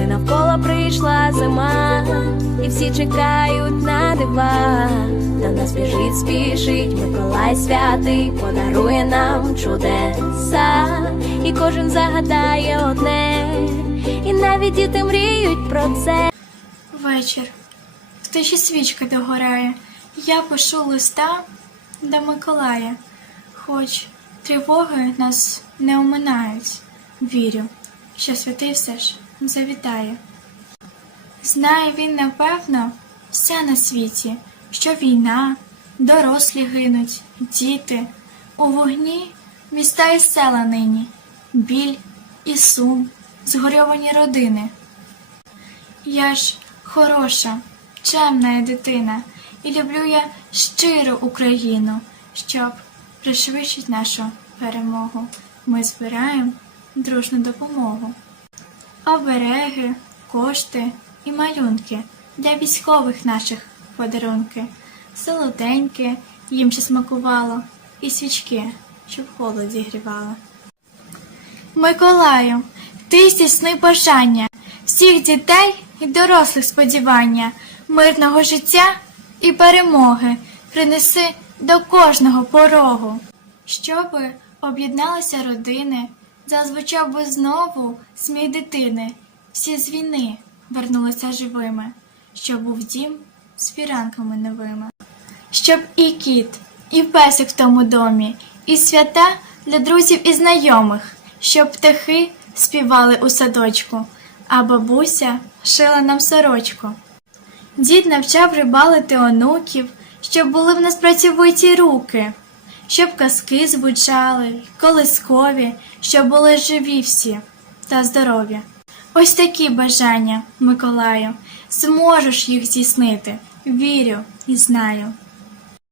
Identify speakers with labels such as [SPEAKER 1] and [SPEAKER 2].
[SPEAKER 1] коли навколо прийшла зима, і всі чекають на дива. До нас біжить, спішить Миколай святий, подарує нам чудеса, і кожен загадає одне, і навіть діти мріють про це.
[SPEAKER 2] Вечір. В тиші свічка догорає. Я пишу листа до Миколая. Хоч тривоги нас не оминають. Вірю, що святий все ж завітає. Знає він, напевно, все на світі, що війна, дорослі гинуть, діти, у вогні міста і села нині, біль і сум, згорьовані родини. Я ж хороша, чемна дитина, і люблю я щиру Україну, щоб пришвидшить нашу перемогу. Ми збираємо дружну допомогу. Обереги, кошти і малюнки для військових наших подарунки, солоденьке їм ще смакувало, і свічки, щоб холод зігрівало. Миколаю, ти здійсни бажання всіх дітей і дорослих сподівання, мирного життя і перемоги принеси до кожного порогу, щоби об'єдналися родини, зазвучав би знову сміх дитини, всі з війни вернулися живими, щоб був дім з фіранками новими. Щоб і кіт, і песик в тому домі, і свята для друзів і знайомих, щоб птахи співали у садочку, а бабуся шила нам сорочку. Дід навчав рибалити онуків, щоб були в нас працьовиті руки, щоб казки звучали, колискові, щоб були живі всі та здорові. Ось такі бажання, Миколаю, зможеш їх здійснити, вірю і знаю.